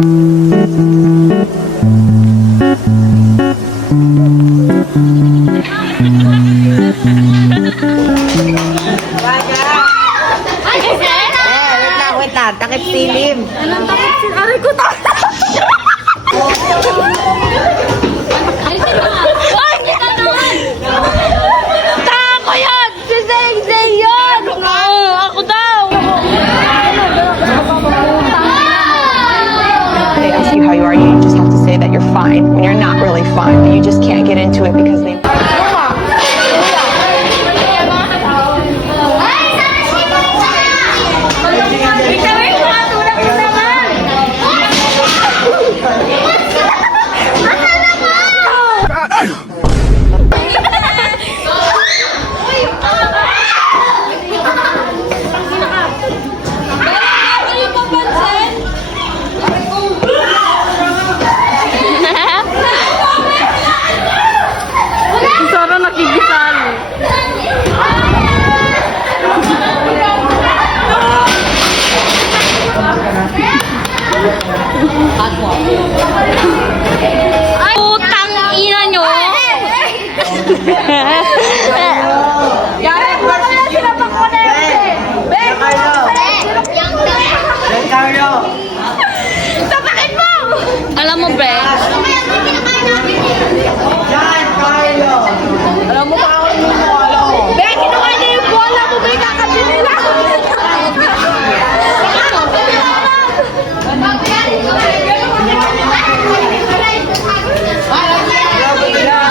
Wait lang. Takip silim. Anong takip silim? Aray ko Ay, kita naman! Tako yan! Si Zeng yun! Ako daw! They ask you how you are, you just have to say that you're fine when you're not really fine, but you just can't get into it because they... Ay, putang ina nyo! Yari, wala na sila pang konerte! Ben Carlo! Tapakin mo! Alam mo, Bre? Alam mo ba ako yung bola ko? Ben, kinuha niya yung bola mo, Ben! Kakatsin nila!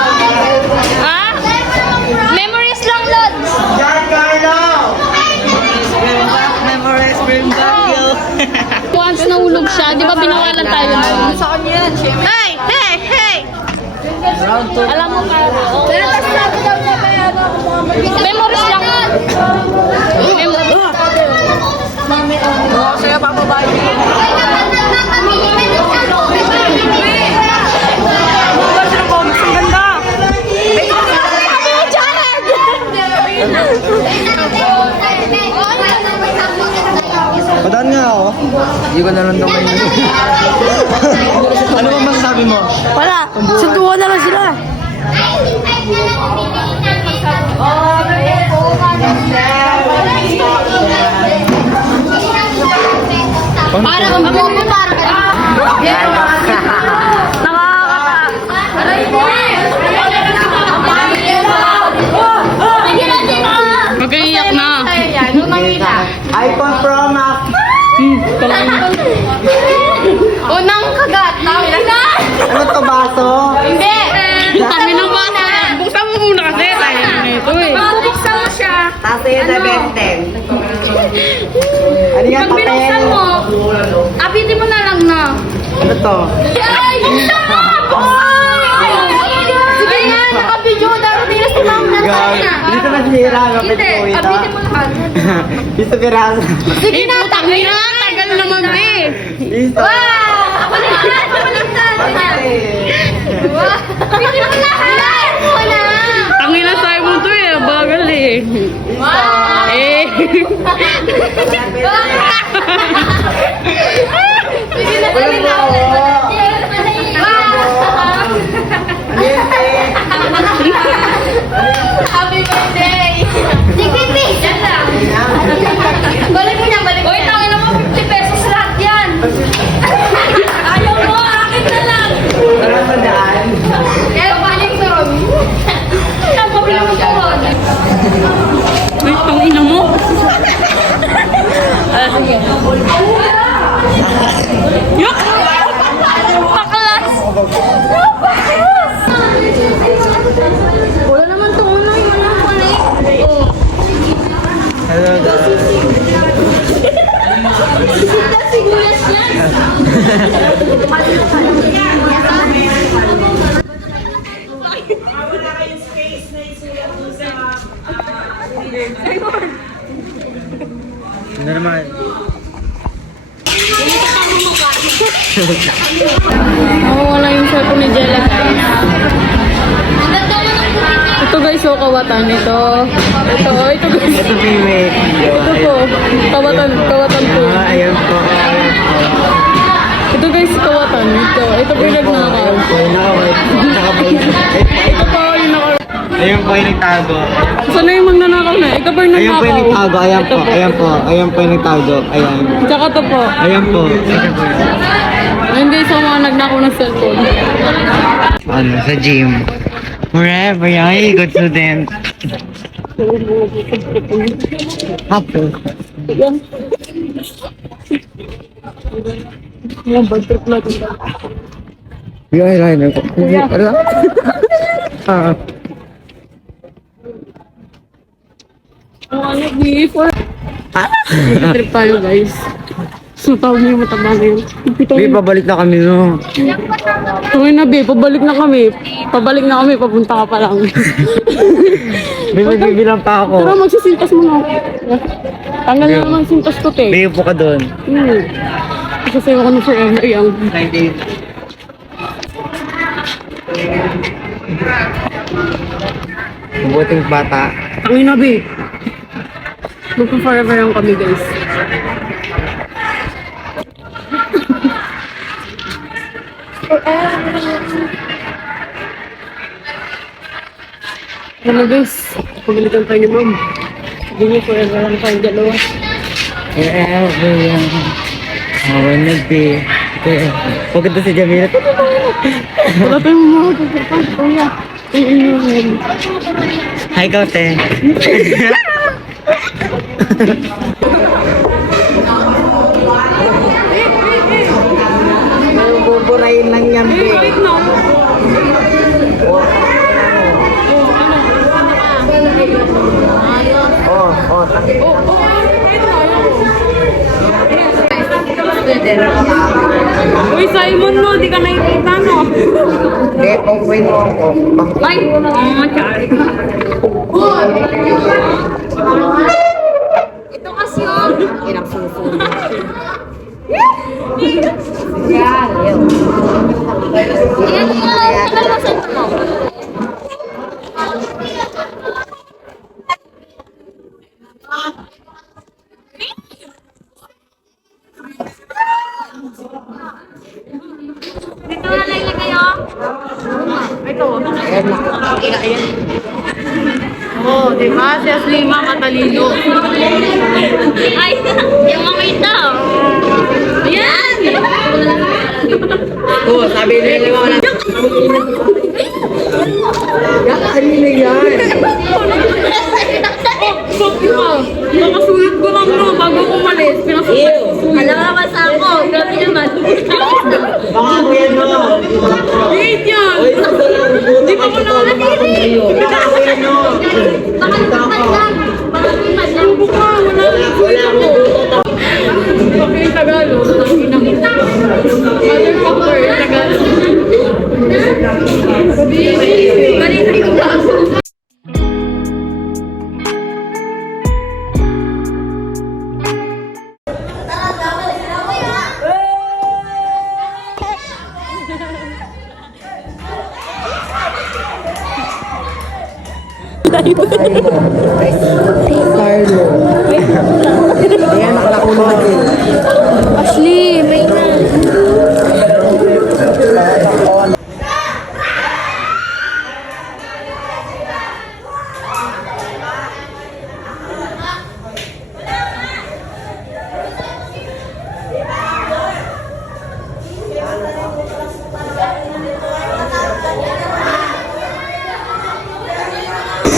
Ha? Memories lang, Lods! John Carlo! Memories bring back you. Once nahulog siya, di ba binawalan tayo nun? Sa kanya yan, Shemi. Hey! Hey! Hey! Round 2. Alam mo, Caro. Memories lang. Oo, sa'yo papabahay niyo. Ang ganda! Padaan nga ako. Hindi ko nalang daw kayo. Ano bang masasabi mo? Wala. Sunduan na lang sila. Para kang bumo, para ka. Mag-iiyak na. iPhone Pro Max. Unang kagat. Ano to, baso? Hindi. Kami ng bata. Buksan mo muna kasi. Tayo na ito eh. Buksan mo siya. Taso yun na 20. Ano yan, Pag binuksan mo, apitin mo na lang na. Ano to? Ay, buksan mo! Boy! Sige na, naka-video. Darating na si Ma'am na na. Dito na sira. Kapit Hindi, ko ito. apitin mo lahat. Dito piraso. Sige na, tangin na. Tagal naman, be. Dito. Wow! Baliktad! Baliktad! Wow! Apitin mo lahat! Wala! Tangin na tayo mo to eh, bagal eh. Wow! Eh. Sige na, dali na. Happy birthday! Sige, please! Yan lang. Balik mo niya, balik mo. Uy, tangin naman, 50 pesos lahat yan. Ayaw mo, akin na lang. Ano ba daan? Pero balik doon. Ang pabila mo doon. Ay, tangina mo. Yuck! Paklas! Wala naman ito unang yun ang kulay. Hello, guys. Sigulas yan. Ano naman? Wala yung cellphone ni Jella, guys. Ito guys, oh, kawatan ito. Ito guys. Ito, Mimi. Ito po, kawatan po. Ayan po. Ayan po. Ito guys, kawatan. Ito po yung nagnakaw. Ito po yung nakaw. Ayun po yung nagtago. Saan na yung magnanakaw na? Ito po yung Ayun po yung nagnakaw. nagtago. Ayan Ito po. Ayan po. Ayan po yung nagtago. Ayan. Tsaka to po. Ayan po. Ayan po. Ayun guys, ang mga nagnakaw ng cellphone. Ano, sa gym. Forever, yung good student. Hapo. Yung bad trip natin. Yung eyeliner ko. Wala. Ah. Ang ano, before. Trip tayo guys. So, tawag niyo yung mataba na yun. Babe, pabalik na kami, no? Tungin na, babe. Pabalik na kami. Pabalik na kami. Papunta ka pa lang. Babe, magbibilang pa ako. Tara, magsisintas mo na. Tanggal na naman sintas to, te. Babe, upo ka doon. Kasi sa'yo ko na forever young. 19. Mabuting bata. Tangin na, babe. Magpa-forever young kami, guys. Ano guys, pagalitan tayo ni ma'am. Hindi niyo forever lang tayo dalawa. Forever young. I wanna be there. Huwag ito si Jamila. Wala tayong mga pagkakas, kuya. Hi, Kaute. Buburayin lang yan, Wait na. Uy, Simon mo, di ka nakikita, no? Hindi, pag-wait mo ako. Ay! Chari. Ito kasi yung... Inang susunod. Ayan mo, tagal mo sa mo. Dito na lang yung kayo. Ito. Oh, di ba? Si Aslima matalino. Ay, yung mga ito. Ayan! Oo, sabi nila yung mga yan, kanina yan. Nakasulit ko lang no, bago umalis. Pinasulit. Alam ka ba sa ako? Grabe naman. Baka ko yan, no? Wait yan! Di pa ko nakakatirin. Baka ko yan, no? Baka lumipad lang. Baka lumipad lang. Subo ka, wala nang Wala ko. akong Pag yung Tagalog, ang ina mo. Motherfucker, yung Tagalog. Balita ko ba? Carlo. Ayan, nakalako natin. Ashley, may na.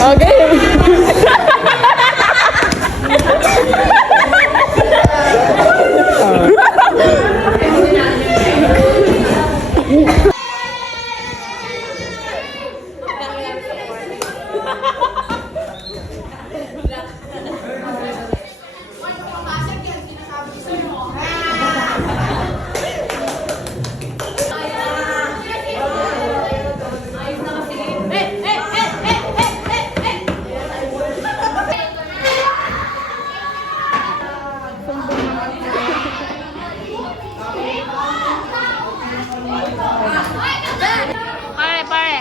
Okay. Pare, pare.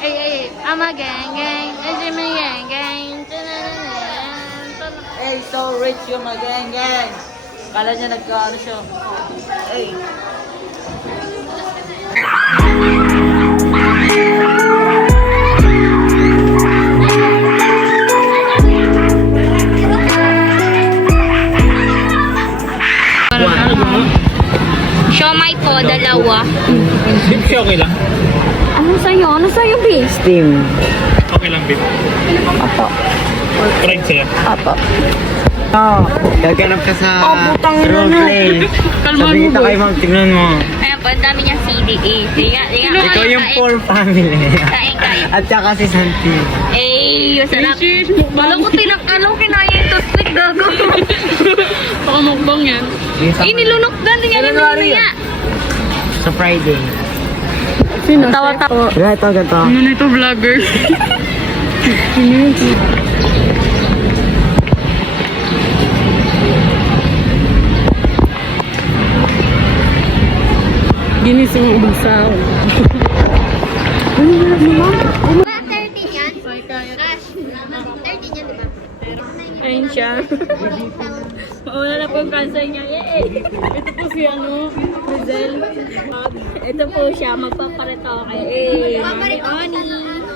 Ay, ama gang gang. Jimmy gang gang. Hey, so rich yung mga gang-gang. Kala niya nagka-ano siya. Hey. Siomay po, dalawa. Beef siya okay lang? Ano sa'yo? Ano sa'yo, bis? Steam. Okay lang beef. Apo. Fried siya. Apo. Oh, gaganap ka sa putang ina roleplay. Kalma Sabi mo, kita boy. kay Ma'am, tignan mo. Ayan po, ang dami niyang CDA. Ikaw yung poor family. Kain. At saka si Santi. Eh, masarap. Sis, mukbang. Alam ko, alam kinaya yung toothpick, gago. Baka mukbang yan. Eh, nilunok-dan din yan niya. Sa Friday. Sino? Tawa-tawa. Ganito. Ano nito, vlogger? Ginising ang bagsaw. Ba, 13 yan? Cash. 13 yan, diba? Ayun siya. Wala na po yung cancer niya. Yay! Ito po si Rizel. Ito po siya, magpaparito kay Mami Oni.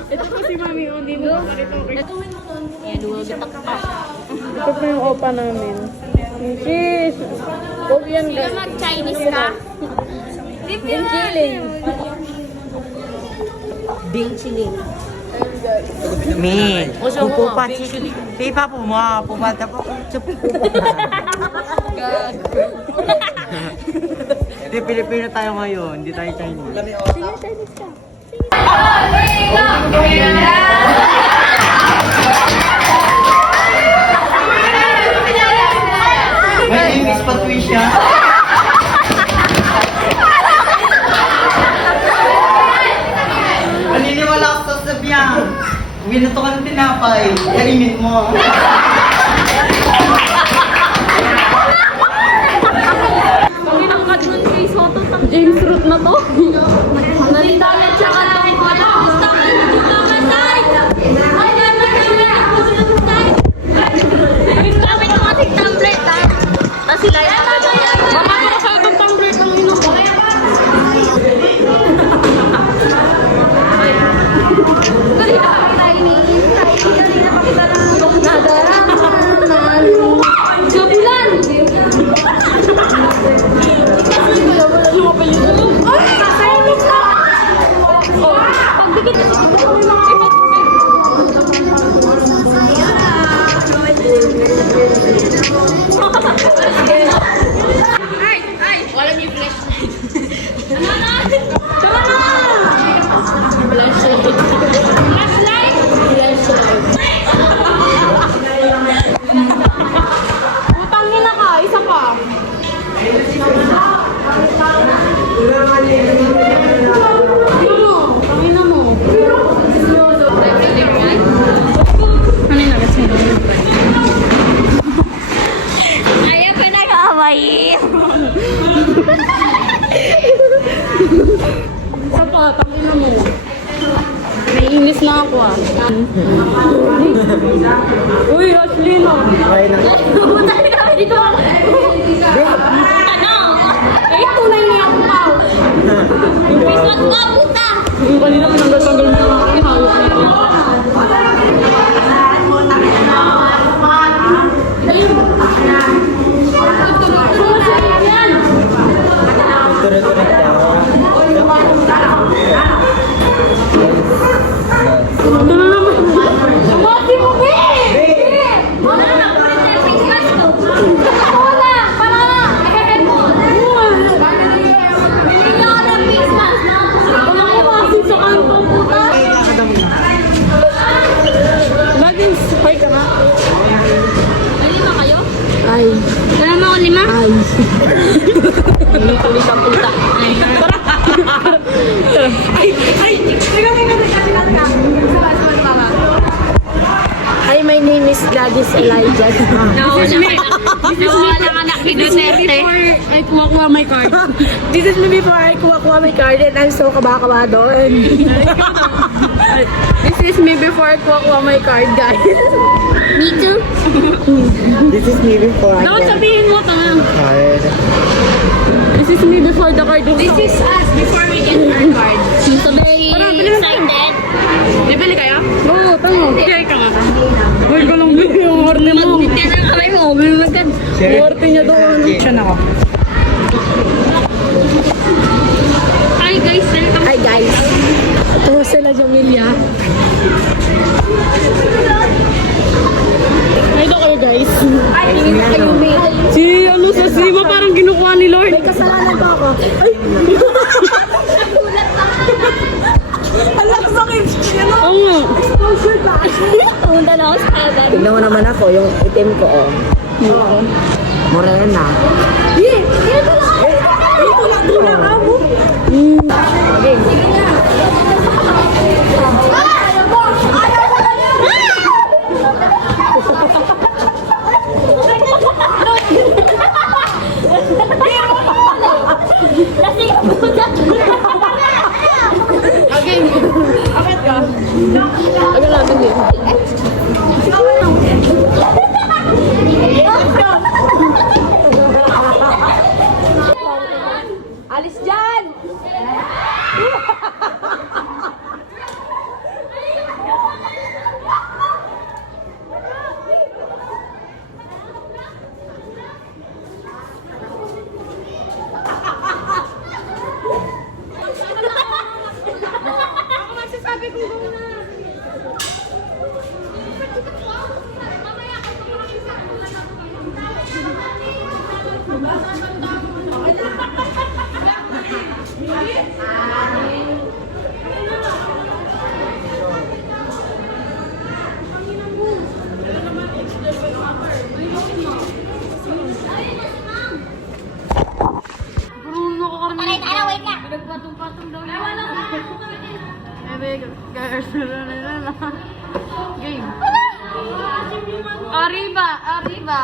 Ito po si Mami Oni. Magpaparito kay... Yan, luwagitak pa. Ito po yung opa namin. Sis! Huwag yan Sino guys. mag-Chinese ka? Yung chilling. Ding chiling. Mi, pupupa chiling. Pipa po mo, pupunta po. Hindi, Pilipino tayo ngayon. Hindi tayo Chinese. My name is Patricia. Paniniwala ako sa sabihan. Binato ka ng tinapay. Kainin mo. Pangilangkad nun kay Soto. James Root na to. Nalitayan siya ka to. Wala. Mamatay. Ay, gamit mo kasing tablet, ha? Tapos sila yan. Baka ko sa itong tumbler ng inom. Jubilan! Putangin na ka, isa ka. Tangina mo. Ayaw pinag-away. Isa ka, tangina mo. Naiinis na ako ah. Uy, Ashley no. Pumunta kami dito. Ano? Eh, tunay niya ako pa. Yung Facebook ko, puta! Yung kanina pinanggal-tanggal mo yung mga ihawak niya. Bati mo, be! Wala na, pwede na yung face mask ko. Wala, para na. Bili niyo ako ng face mask, no? Wala ko kasi sa kanto, puta. Laging hi ka nga. May 5 kayo? Ay. Wala mo ako 5? Ay. Tuloy ka, puta. Hi, my name is Gladys Elijah. Nawala ka na kinuserte. Ay, kuha-kuha my card. This is me before I kuha my card and I'm so kabakabado. This is me before I kuha my card, guys. Me too. This is me before I Dapat get sabihin mo tanga. card. This is me before the card. This is us before we get our card. So very excited. Bibili kaya? Oo, tanga. Kaya ka nga. Huwag ka lang bigyan yung orte mo. Magbigyan ng kamay mo. Bilmagkan. Orte niya doon. Siya na ako. Tignan mo naman ako, yung itim ko, oh. Morena. Alis dyan! Ako magsasabi kung gawin na. Wait lang. Pinagpatong-patong daw niya. Game. Arriba! Arriba!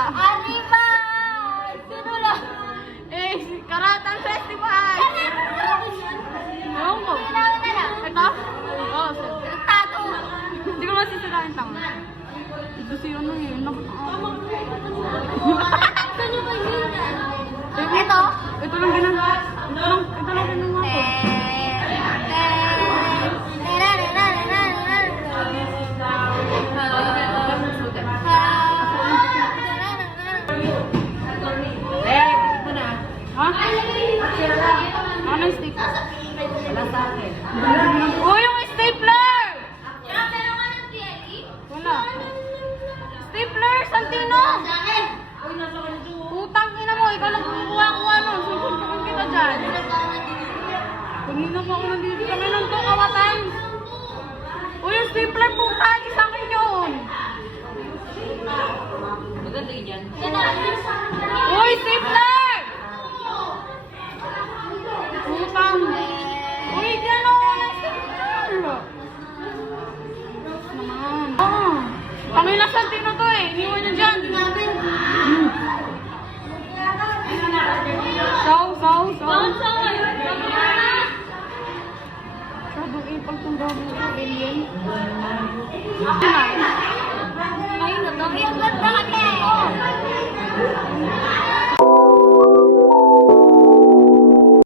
Sino lang? Karatan Festival! Ewan ko. Ito? Oo, sir. Tato! Hindi ko masisirain tama. Ito si ano yun. Saan yung mag-yun? Ito? Ito lang ginagawa. Ito lang ginagawa ko. Ha? Ano yung stapler? Wala sa akin. Oh, yung stapler! Wala. Stapler, Santino! Putang ina mo, ikaw lang kumukuha-kuha nun. Susuntukan kita dyan. Kanina pa ako nandito kami ng 2 kawatan. Uy, yung stapler, putang, isa akin yun. Maganda yun yan. Uy, stapler! Putang. Uy, dyan ako na stapler. Naman. Ah, Pangina Santino to eh. Iniwan niya dyan. Saw. Sabong ipag kung gawin ko alien. Ayun na to. Ay, ang ganda ka,